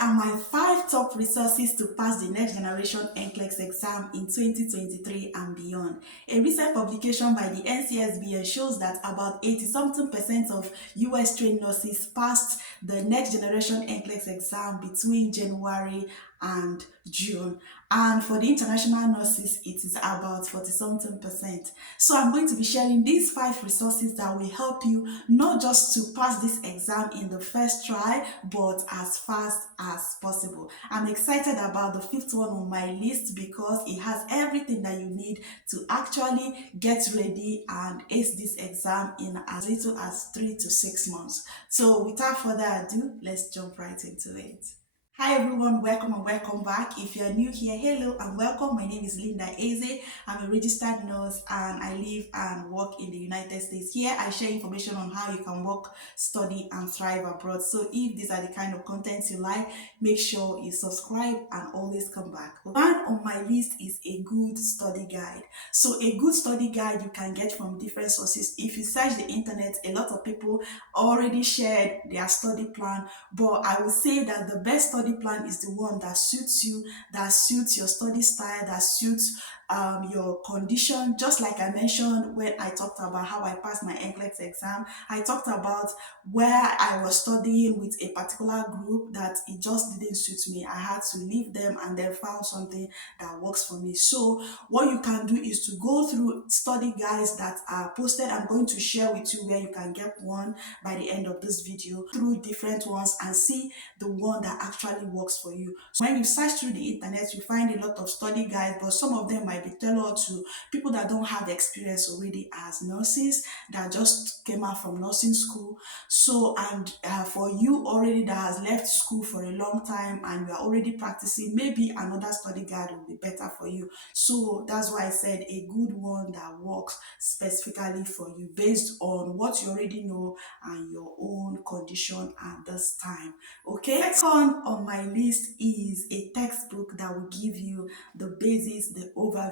are my 5 top resources to pass the next generation NCLEX exam in 2023 and beyond. A recent publication by the NCSBN shows that about 80-something% of US trained nurses passed the next generation NCLEX exam between January and June, and for the international nurses it is about 40-something%. So I'm going to be sharing these 5 resources that will help you not just to pass this exam in the first try, but as fast as possible. I'm excited about the 5th one on my list because it has everything that you need to actually get ready and ace this exam in as little as 3 to 6 months. So without further ado, let's jump right into it. Hi everyone, welcome and welcome back. If you are new here, hello and welcome. My name is Lynda. I'm a registered nurse and I live and work in the United States. Here I share information on how you can work, study and thrive abroad. So if these are the kind of content you like, make sure you subscribe and always come back. One on my list is a good study guide. So a good study guide you can get from different sources. If you search the internet, a lot of people already shared their study plan, but I would say that the best study plan is the one that suits you, that suits your study style, that suits your condition. Just like I mentioned when I talked about how I passed my NCLEX exam, I talked about where I was studying with a particular group that it just didn't suit me. I had to leave them and then found something that works for me. So what you can do is to go through study guides that are posted. I'm going to share with you where you can get one by the end of this video, through different ones and see the one that actually works for you. So when you search through the internet, you find a lot of study guides, but some of them might be tailored to people that don't have experience already as nurses, that just came out from nursing school. So, and for you already that has left school for a long time and you are already practicing, maybe another study guide will be better for you. So that's why I said a good one that works specifically for you based on what you already know and your own condition at this time. Okay, second on my list is a textbook that will give you the basics, the overview,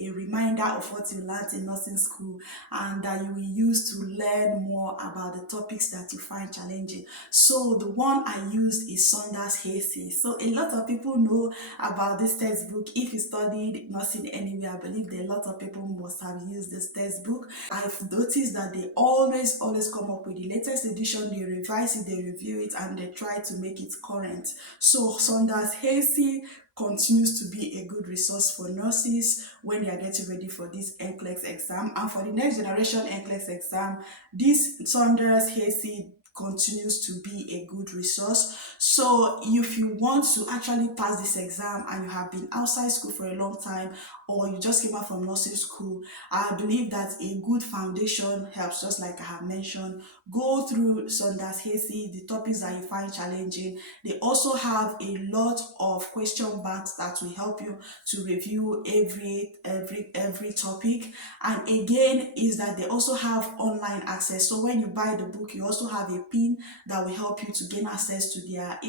a reminder of what you learned in nursing school, and that you will use to learn more about the topics that you find challenging. So the one I used is Saunders-Hasey. So a lot of people know about this textbook. If you studied nursing anywhere, I believe that a lot of people must have used this textbook. I've noticed that they always come up with the latest edition. They revise it, they review it, and they try to make it current. So Saunders-Hasey continues to be a good resource for nurses when they are getting ready for this NCLEX exam. And for the next generation NCLEX exam, this Saunders-Hasey continues to be a good resource. So if you want to actually pass this exam and you have been outside school for a long time, or you just came out from nursing school, I believe that a good foundation helps. Just like I have mentioned, go through Saunders-Hasey, the topics that you find challenging. They also have a lot of question banks that will help you to review every topic. And again is that they also have online access. So when you buy the book, you also have a pin that will help you to gain access to their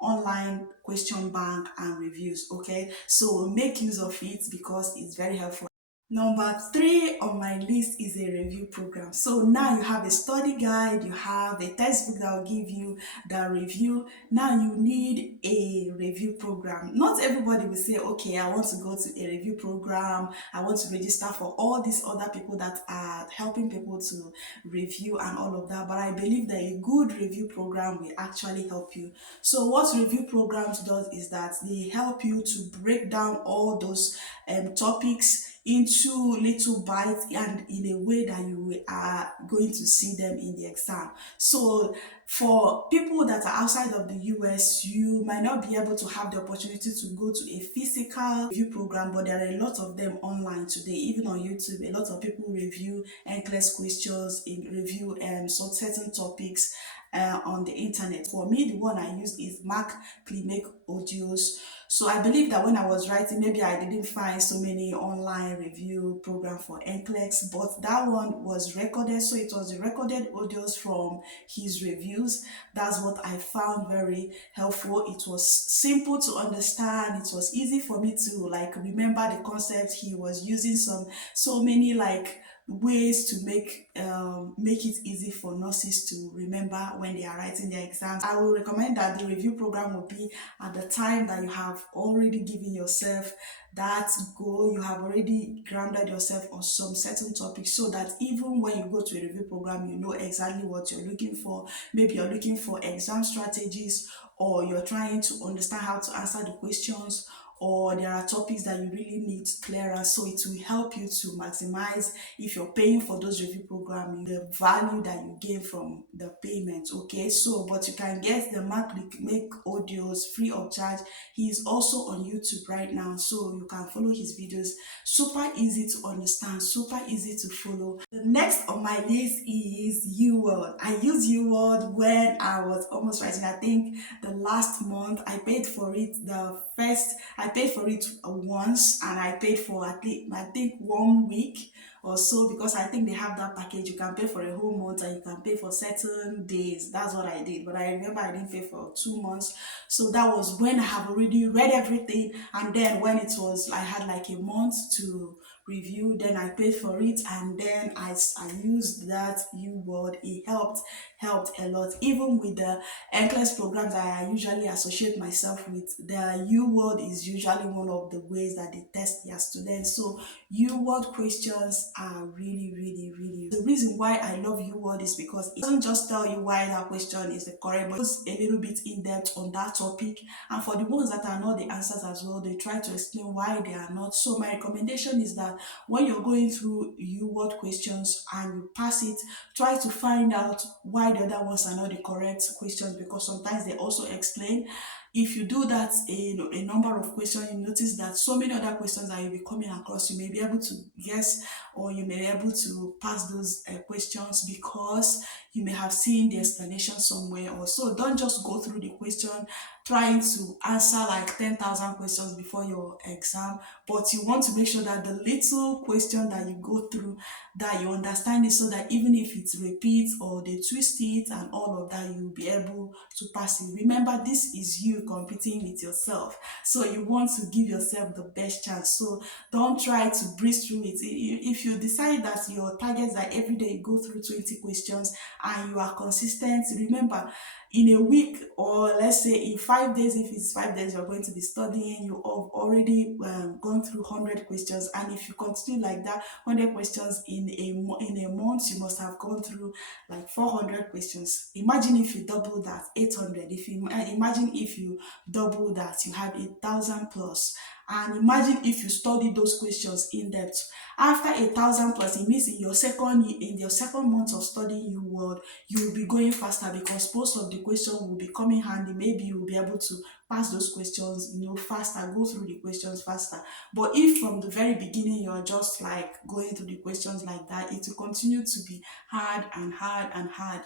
online question bank and reviews. Okay, so make use of it because it's very helpful. Number 3 on my list is a review program. So now you have a study guide, you have a textbook that will give you the review. Now you need a review program. Not everybody will say, okay, I want to go to a review program, I want to register for all these other people that are helping people to review and all of that, but I believe that a good review program will actually help you. So what review programs does is that they help you to break down all those topics into little bites and in a way that you are going to see them in the exam. So for people that are outside of the US, you might not be able to have the opportunity to go to a physical review program, but there are a lot of them online today. Even on YouTube, a lot of people review NCLEX questions, review some certain topics on the internet. For me, the one I use is Mac Clinic Audios. So I believe that when I was writing, maybe I didn't find so many online review program for NCLEX, but that one was recorded. So it was the recorded audios from his reviews. That's what I found very helpful. It was simple to understand. It was easy for me to like remember the concept. He was using so many like ways to make it easy for nurses to remember when they are writing their exams. I will recommend that the review program will be at the time that you have already given yourself that goal, you have already grounded yourself on some certain topics, so that even when you go to a review program, you know exactly what you're looking for. Maybe you're looking for exam strategies, or you're trying to understand how to answer the questions, or there are topics that you really need clearance. So it will help you to maximize, if you're paying for those review programs, the value that you gain from the payment. Okay, so but you can get the Mark make audios free of charge. He is also on YouTube right now, so you can follow his videos. Super easy to understand, super easy to follow. The next on my list is UWorld. I used UWorld when I was almost writing, I think the last month. I paid for it I paid for it once, and I paid for at least, I think, 1 week or so, because I think they have that package. You can pay for a whole month and you can pay for certain days. That's what I did, but I remember I didn't pay for 2 months. So that was when I have already read everything, and then when it was, I had like a month to review, then I paid for it, and then I used that UWorld. It helped a lot. Even with the NCLEX programs that I usually associate myself with, the UWorld is usually one of the ways that they test their students. So UWorld questions are really the reason why I love UWorld is because it doesn't just tell you why that question is the correct, but it's a little bit in depth on that topic. And for the ones that are not the answers as well, they try to explain why they are not. So my recommendation is that when you're going through UWorld questions and you pass it, try to find out why the other ones are not the correct questions, because sometimes they also explain. If you do that a number of questions, you notice that so many other questions that you'll be coming across, you may be able to guess, or you may be able to pass those questions because you may have seen the explanation somewhere. Or so don't just go through the question trying to answer like 10,000 questions before your exam, but you want to make sure that the little question that you go through, that you understand it, so that even if it repeats or they twist it and all of that, you'll be able to pass it. Remember, this is you competing with yourself, so you want to give yourself the best chance. So don't try to breeze through it. If you decide that your targets are every day you go through 20 questions and you are consistent, remember, in a week, or let's say in 5 days, if it's 5 days you're going to be studying, you have already gone through 100 questions. And if you continue like that, 100 questions in a month, you must have gone through like 400 questions. Imagine if you double that, 800. If you imagine if you double that, you have 1,000 plus. And imagine if you study those questions in depth. After 1,000 plus, it means in your second month of studying UWorld, you will be going faster, because most of the questions will be coming handy. Maybe you will be able to pass those questions, faster, go through the questions faster. But if from the very beginning you're just like going through the questions like that, it will continue to be hard and hard and hard.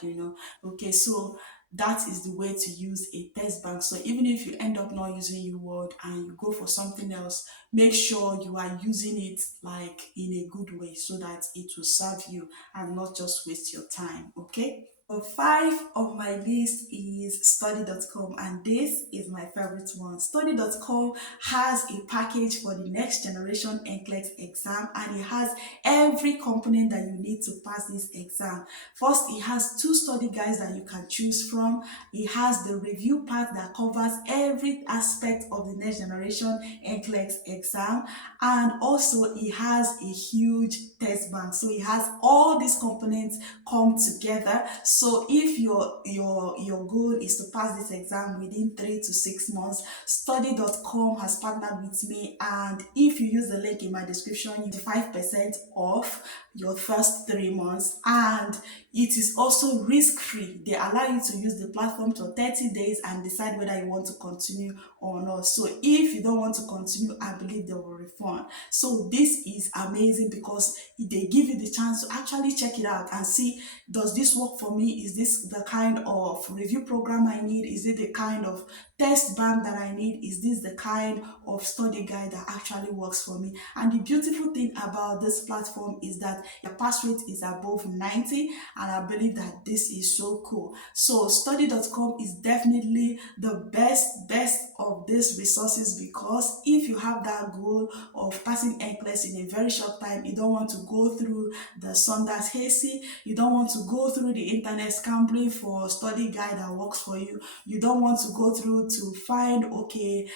Okay, so that is the way to use a test bank. So even if you end up not using UWorld and you go for something else, make sure you are using it like in a good way, so that it will serve you and not just waste your time. Okay. 5 on my list is Study.com, and this is my favorite one. Study.com has a package for the next generation NCLEX exam, and it has every component that you need to pass this exam. First, it has 2 study guides that you can choose from. It has the review part that covers every aspect of the next generation NCLEX exam, and also it has a huge test bank. So it has all these components come together. So if your goal is to pass this exam within 3 to 6 months, Study.com has partnered with me, and if you use the link in my description, you get 5% off your first 3 months, and it is also risk-free. They allow you to use the platform for 30 days and decide whether you want to continue or not. So if you don't want to continue, I believe they will refund. So this is amazing, because they give you the chance to actually check it out and see, does this work for me? Is this the kind of review program I need? Is it the kind of test bank that I need? Is this the kind of study guide that actually works for me? And the beautiful thing about this platform is that your pass rate is above 90, and I believe that this is so cool. So Study.com is definitely the best of these resources, because if you have that goal of passing NCLEX in a very short time, you don't want to go through the Sundance Hazy, you don't want to go through the internet scrambling for a study guide that works for you, you don't want to go through to find, okay,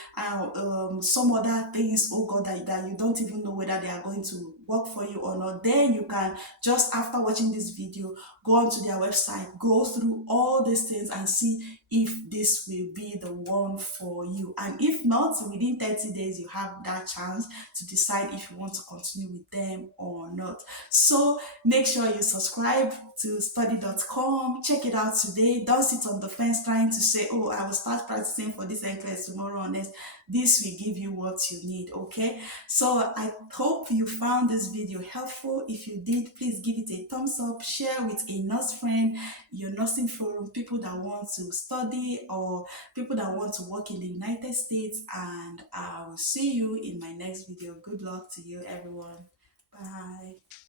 some other things, oh God, that you don't even know whether they are going to work for you or not. Then you can just, after watching this video, go onto their website, go through all these things and see if this will be the one for you. And if not, within 30 days you have that chance to decide if you want to continue with them or not. So make sure you subscribe to study.com, check it out today. Don't sit on the fence trying to say, oh, I will start practicing for this NCLEX tomorrow or next. This will give you what you need. Okay, so I hope you found this video helpful. If you did, please give it a thumbs up, share with a nurse friend, your nursing forum, people that want to study or people that want to work in the United States, and I will see you in my next video. Good luck to you, everyone. Bye.